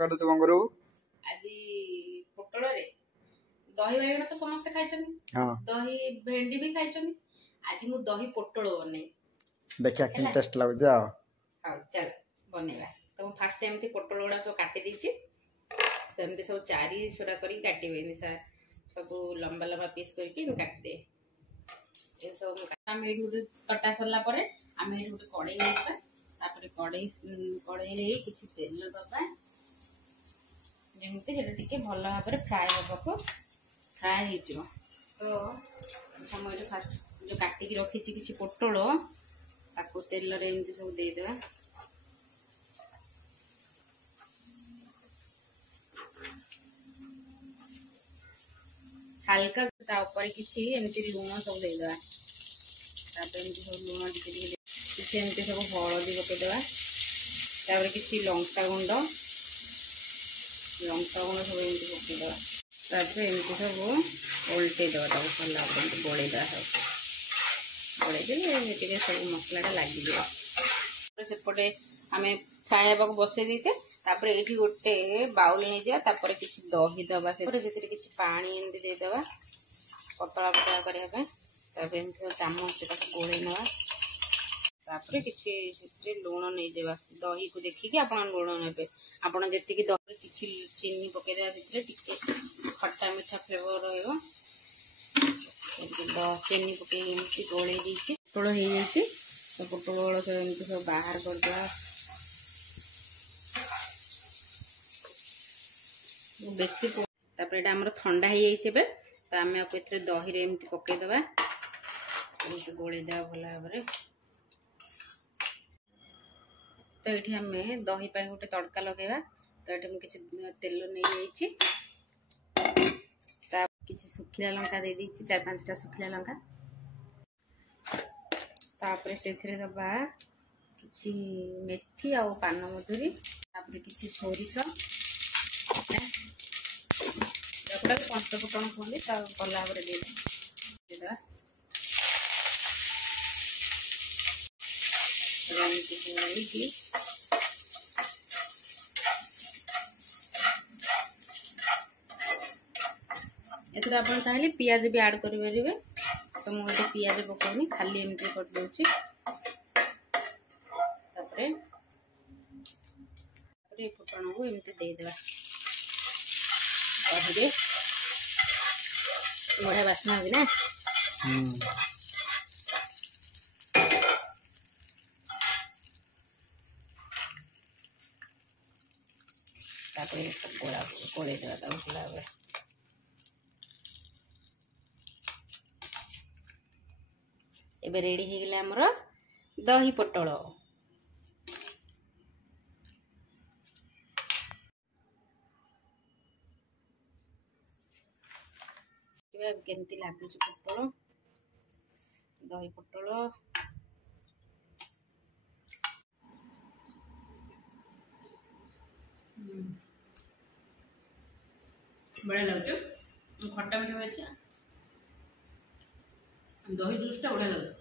कर तू कौन करू आज पोटल रे दही बैगन तो समस्त खाइछन। हां दही भेंडी भी खाइछन। आज मु दही पोटल बनै देखिया कि टेस्ट लागो जाओ। हां चल बनेबा। तो फर्स्ट टाइम थी पोटल गुडा सब काटी दीची। तो एमती सब चारी सोडा करी काटी बेनी सा सब लंबा लंबा पीस करके काट दे। ये सब हम एडु कटा सरला परे हम एडु कढ़ाई लेबा। तापर कढ़ाई रे किछि तेल दबा जमते जेटा टिके भल भाव फ्राए होगा फ्राए हो। तो हम ये फास्ट जो काटिकी रखी किसी पोटल ताको तेल रे एमती सब देदेवा। हल्का ता ऊपर किसी एमती लुण सब देदेवा। तापर एमती सब लुण टिके किसी एमती सब हलदी पकईदेवा। तापर किसी लंका गुंड सब एमती पकईदेवा। तापर एमती सब ओल्टेदेवा सरला गोलेदेवा सब गोले सब मसलाटा लगे सेपटे आम फ्राए हाँ बसई देचे। तापर ये गोटे बाउल नहीं जा तापर किसी दही दबा से किसी पानी एमती देदेवा पतला पतला करने। चामच गोले नवा तापर किसी लुण नहीं देवा दही को देखिए आप लुण ने आपड़ जी दही किसी चीनी पकईदेवा खट्टा मीठा फ्लेवर रहा। चीनी पकई गोले पोटल हो जाए। तो पोटल सब एमती सब बाहर करदे बेसी। तापर एटा हमर ठंडा हो जाए। तो आम दही रे एमती पकईदेवा एमती गोले देवा भल भाव। तो ये आम दही पाई गोटे तड़का लगेगा। तो ये मुझे तेल नहीं किसी सुखिला लंका दे दी 4-5टा सुखिला लंका। तापर से दबा किसी मेथी आ पान मधुरी तापर किसी सोरिष गुड़ा पंचफुटन कहते भल भाव देदेवा। एथर आप चाहिए पियाज भी ऐड करेंगे। तो मुझे पियाज पकौनी खाली एमती कर दूची। फुटन को एमती देदेवा दही बढ़िया बास्ना होगी ना। गोले देवा भला भाव। एबे रेडी हो गला हमर दही पोटल। केमती लागुच पोटल दही पोटल बढ़िया लगुच। खट्टा मीठा दही जूसटा बढ़िया लगे।